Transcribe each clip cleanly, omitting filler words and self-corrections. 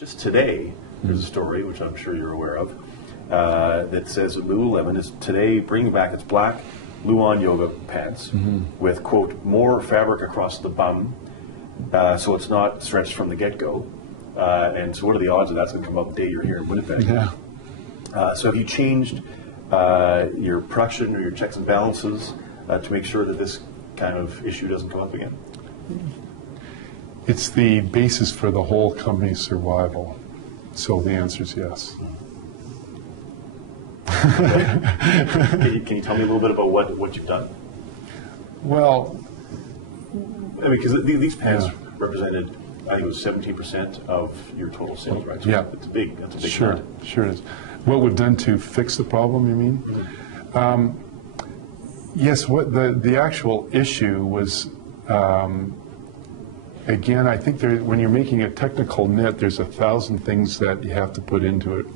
Just today, there's a story, which I'm sure you're aware of, that says that Lululemon is today bringing back its black Luon yoga pants with, quote, more fabric across the bum, so it's not stretched from the get-go. And so what are the odds that that's going to come up the day you're here in Winnipeg? Yeah. So have you changed your production or your checks and balances to make sure that this kind of issue doesn't come up again? It's the basis for the whole company's survival. So the answer is yes. Can you tell me a little bit about what you've done? Well, I mean, because these pants represented, I think it was 17% of your total sales, right? So yeah. That's a big sure, part. Sure it is. What we've done to fix the problem, you mean? Yes, what the actual issue was, again, I think when you're making a technical knit, there's 1,000 things that you have to put into it.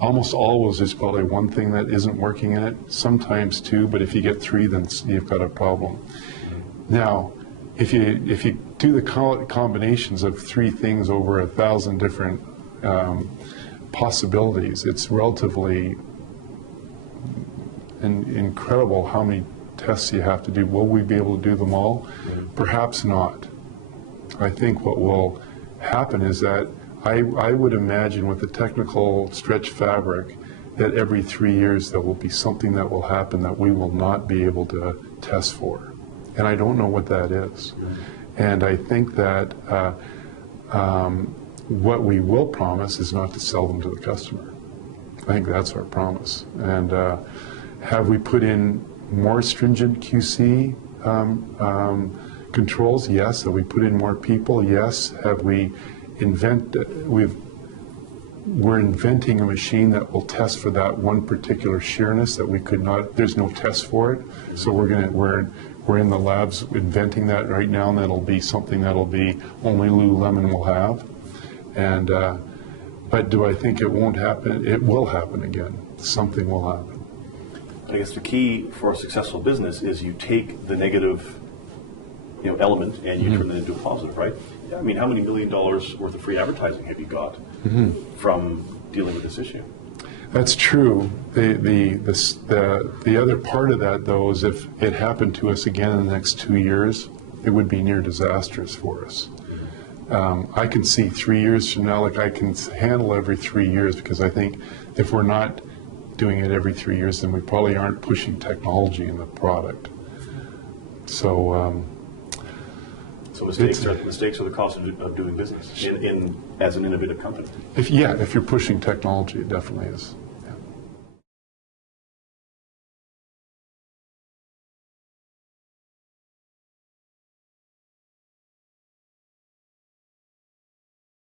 Almost always there's probably one thing that isn't working in it, sometimes two, but if you get three, then you've got a problem. Now, if you do the combinations of three things over 1,000 different possibilities, it's relatively incredible how many tests you have to do. Will we be able to do them all? Perhaps not. I think what will happen is that I would imagine with the technical stretch fabric that every 3 years there will be something that will happen that we will not be able to test for. And I don't know what that is. And I think that what we will promise is not to sell them to the customer. I think that's our promise. And have we put in more stringent QC controls? Yes. Have we put in more people? Yes. Have we we're inventing a machine that will test for that one particular sheerness that we could not, there's no test for it. So we're in the labs inventing that right now, and that'll be something that'll be only Lululemon will have. And but do I think it won't happen? It will happen again. Something will happen. I guess the key for a successful business is you take the negative, element and you turn it into a positive, right? I mean, how many $1 million worth of free advertising have you got from dealing with this issue? That's true. The other part of that, though, is if it happened to us again in the next 2 years, it would be near disastrous for us. I can see 3 years from now, like I can handle every 3 years, because I think if we're not doing it every 3 years, then we probably aren't pushing technology in the product. So mistakes are the cost of doing business as an innovative company. If you're pushing technology, it definitely is.